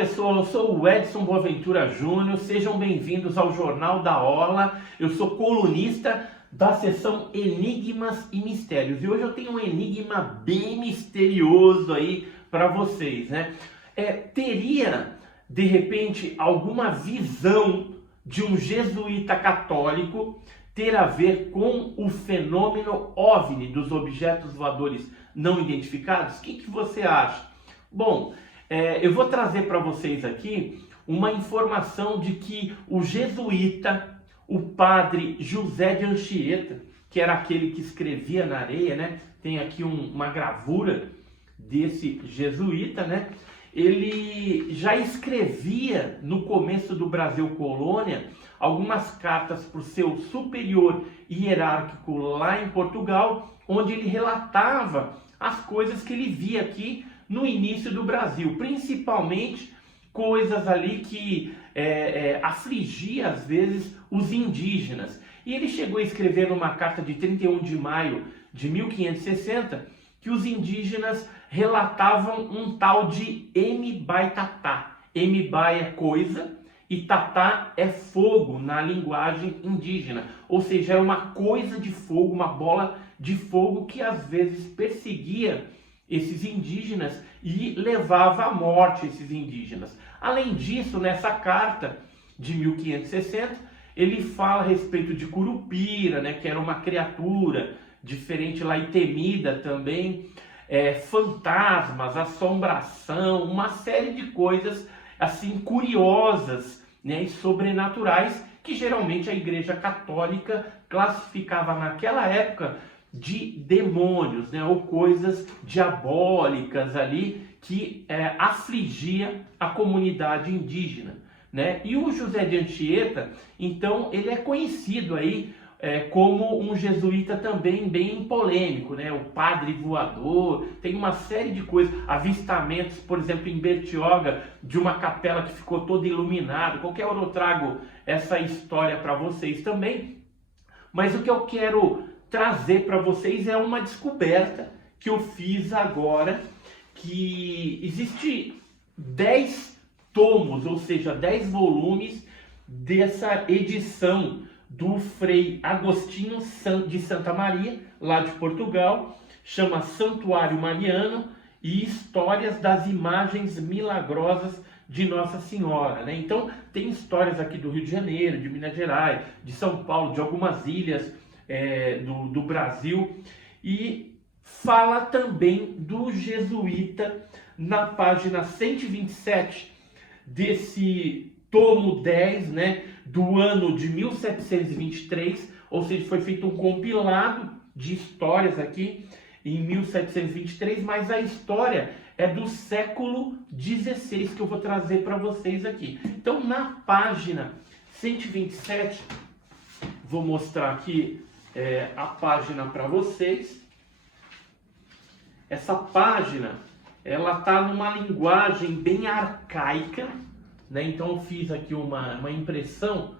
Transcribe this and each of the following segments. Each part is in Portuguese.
pessoal, eu sou o Edson Boaventura Júnior, sejam bem-vindos ao Jornal da Ola. Eu sou colunista da seção Enigmas e Mistérios e hoje eu tenho um enigma bem misterioso aí para vocês, né? Teria, de repente, alguma visão de um jesuíta católico ter a ver com o fenômeno OVNI, dos objetos voadores não identificados? O que você acha? Bom, eu vou trazer para vocês aqui uma informação de que o jesuíta, o padre José de Anchieta, que era aquele que escrevia na areia, né? Tem aqui uma gravura desse jesuíta, né? Ele já escrevia no começo do Brasil Colônia algumas cartas para o seu superior hierárquico lá em Portugal, onde ele relatava as coisas que ele via aqui no início do Brasil, principalmente coisas ali que afligia às vezes os indígenas. E ele chegou a escrever numa carta de 31 de maio de 1560 que os indígenas relatavam um tal de Embaitatá. Embá é coisa e tatá é fogo na linguagem indígena, ou seja, é uma coisa de fogo, uma bola de fogo que às vezes perseguia esses indígenas e levava à morte esses indígenas. Além disso, nessa carta de 1560, ele fala a respeito de Curupira, né, que era uma criatura diferente lá e temida também, fantasmas, assombração, uma série de coisas assim curiosas, né, e sobrenaturais que geralmente a Igreja Católica classificava naquela época de demônios, né, ou coisas diabólicas ali que afligia a comunidade indígena, né? E o José de Anchieta, então, ele é conhecido aí como um jesuíta também bem polêmico, né? O padre voador, tem uma série de coisas, avistamentos, por exemplo, em Bertioga, de uma capela que ficou toda iluminada. Qualquer hora eu trago essa história para vocês também, mas o que eu quero trazer para vocês é uma descoberta que eu fiz agora, que existe 10 tomos, ou seja, 10 volumes dessa edição do Frei Agostinho de Santa Maria, lá de Portugal, chama Santuário Mariano e Histórias das Imagens Milagrosas de Nossa Senhora, né? Então tem histórias aqui do Rio de Janeiro, de Minas Gerais, de São Paulo, de algumas ilhas do Brasil, e fala também do jesuíta na página 127 desse tomo 10, né, do ano de 1723, ou seja, foi feito um compilado de histórias aqui em 1723, mas a história é do século XVI que eu vou trazer para vocês aqui. Então, na página 127, vou mostrar aqui a página para vocês. Essa página, ela está numa linguagem bem arcaica, né? Então eu fiz aqui uma impressão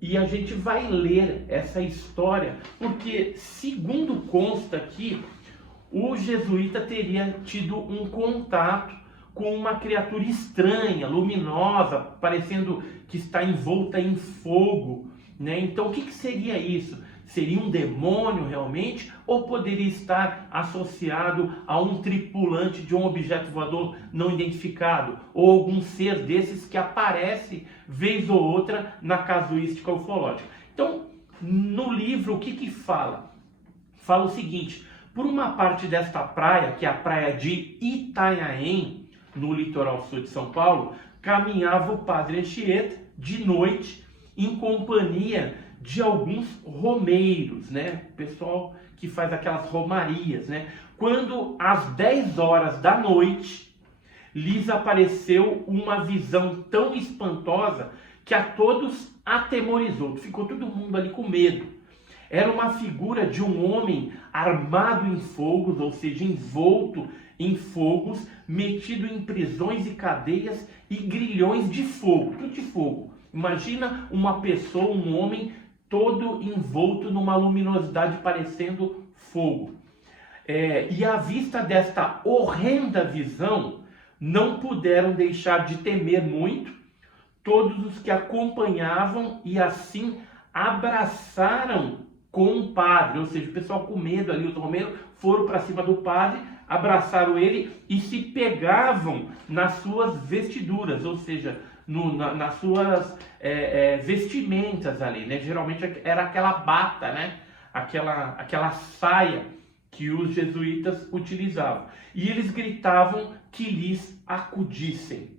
e a gente vai ler essa história, porque segundo consta aqui, o jesuíta teria tido um contato com uma criatura estranha, luminosa, parecendo que está envolta em fogo, né? Então o que seria isso? Seria um demônio realmente? Ou poderia estar associado a um tripulante de um objeto voador não identificado? Ou algum ser desses que aparece vez ou outra na casuística ufológica? Então, no livro, o que fala? Fala o seguinte: por uma parte desta praia, que é a praia de Itanhaém, no litoral sul de São Paulo, caminhava o padre Anchieta de noite em companhia de alguns romeiros, né? Pessoal que faz aquelas romarias, né? Quando às 10 horas da noite lhes apareceu uma visão tão espantosa que a todos atemorizou. Ficou todo mundo ali com medo. Era uma figura de um homem armado em fogos, ou seja, envolto em fogos, metido em prisões e cadeias e grilhões de fogo, tudo de fogo. Imagina uma pessoa, um homem todo envolto numa luminosidade parecendo fogo. E à vista desta horrenda visão, não puderam deixar de temer muito todos os que acompanhavam e assim abraçaram com o padre, ou seja, o pessoal com medo ali, os romeiros foram para cima do padre, abraçaram ele e se pegavam nas suas vestiduras, ou seja, nas suas vestimentas ali, né? Geralmente era aquela bata, né? Aquela saia que os jesuítas utilizavam. E eles gritavam que lhes acudissem.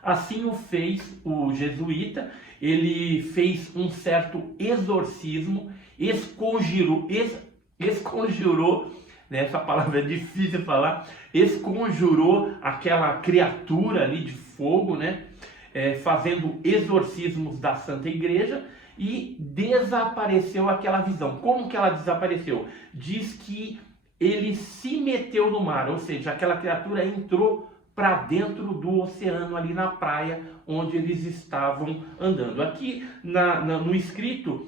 Assim o fez o jesuíta, ele fez um certo exorcismo, esconjurou, né, essa palavra é difícil de falar, esconjurou aquela criatura ali de fogo, né, fazendo exorcismos da Santa Igreja, e desapareceu aquela visão. Como que ela desapareceu? Diz que ele se meteu no mar, ou seja, aquela criatura entrou para dentro do oceano, ali na praia onde eles estavam andando. Aqui no escrito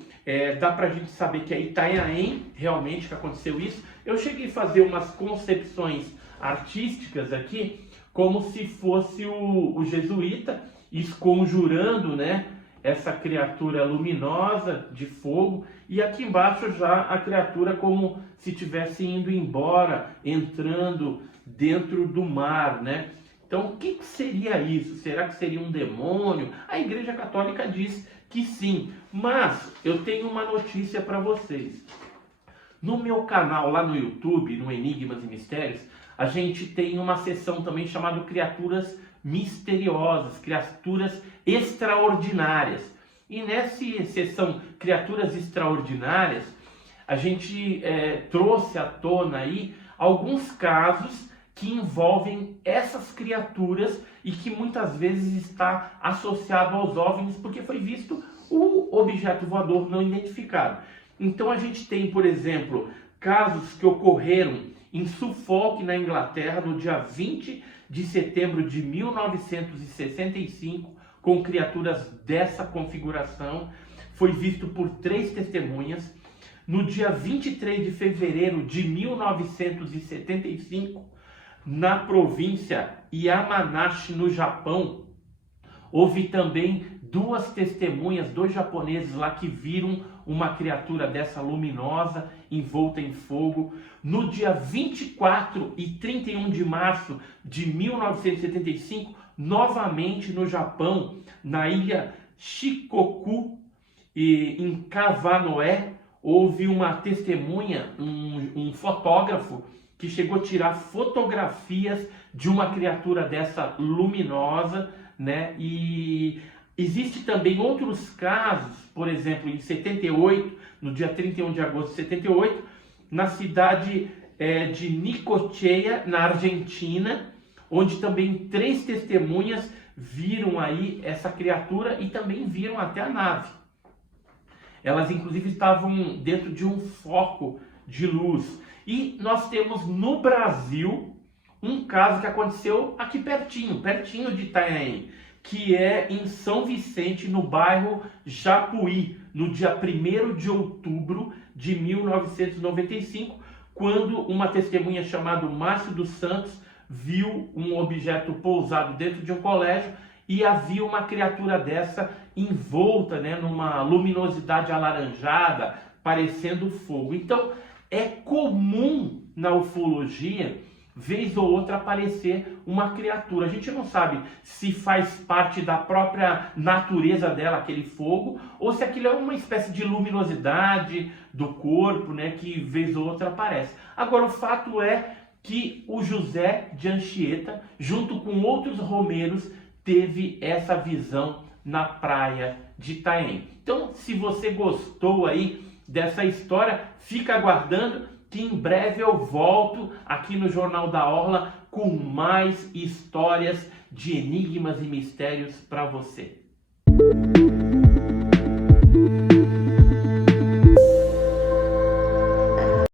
dá para a gente saber que é Itanhaém, realmente que aconteceu isso. Eu cheguei a fazer umas concepções artísticas aqui, como se fosse o jesuíta esconjurando, né, essa criatura luminosa de fogo, e aqui embaixo já a criatura como se estivesse indo embora, entrando dentro do mar, né? Então, o que seria isso? Será que seria um demônio? A Igreja Católica diz que sim, mas eu tenho uma notícia para vocês. No meu canal lá no YouTube, no Enigmas e Mistérios, a gente tem uma seção também chamada Criaturas Misteriosas, Criaturas Extraordinárias. E nessa seção Criaturas Extraordinárias, a gente trouxe à tona aí alguns casos que envolvem essas criaturas e que muitas vezes está associado aos OVNIs, porque foi visto o objeto voador não identificado. Então a gente tem, por exemplo, casos que ocorreram em Suffolk, na Inglaterra, no dia 20 de setembro de 1965, com criaturas dessa configuração. Foi visto por 3 testemunhas. No dia 23 de fevereiro de 1975, na província Yamanashi, no Japão, houve também 2 testemunhas, 2 japoneses lá que viram uma criatura dessa luminosa, envolta em fogo. No dia 24 e 31 de março de 1975, novamente no Japão, na ilha Shikoku, em Kawanoe, houve uma testemunha, um fotógrafo, que chegou a tirar fotografias de uma criatura dessa luminosa, né? E existe também outros casos, por exemplo, em 78, no dia 31 de agosto de 78, na cidade de Necochea, na Argentina, onde também 3 testemunhas viram aí essa criatura e também viram até a nave. Elas inclusive estavam dentro de um foco de luz. E nós temos no Brasil um caso que aconteceu aqui pertinho de Itanhaém, que é em São Vicente, no bairro Japuí, no dia 1º de outubro de 1995, quando uma testemunha chamada Márcio dos Santos viu um objeto pousado dentro de um colégio e havia uma criatura dessa envolta, né, numa luminosidade alaranjada, parecendo fogo. Então, é comum na ufologia, vez ou outra, aparecer uma criatura. A gente não sabe se faz parte da própria natureza dela, aquele fogo, ou se aquilo é uma espécie de luminosidade do corpo, né, que vez ou outra aparece. Agora, o fato é que o José de Anchieta, junto com outros romeiros, teve essa visão na praia de Itanhaém. Então, se você gostou aí dessa história, fica aguardando que em breve eu volto aqui no Jornal da Orla com mais histórias de enigmas e mistérios para você.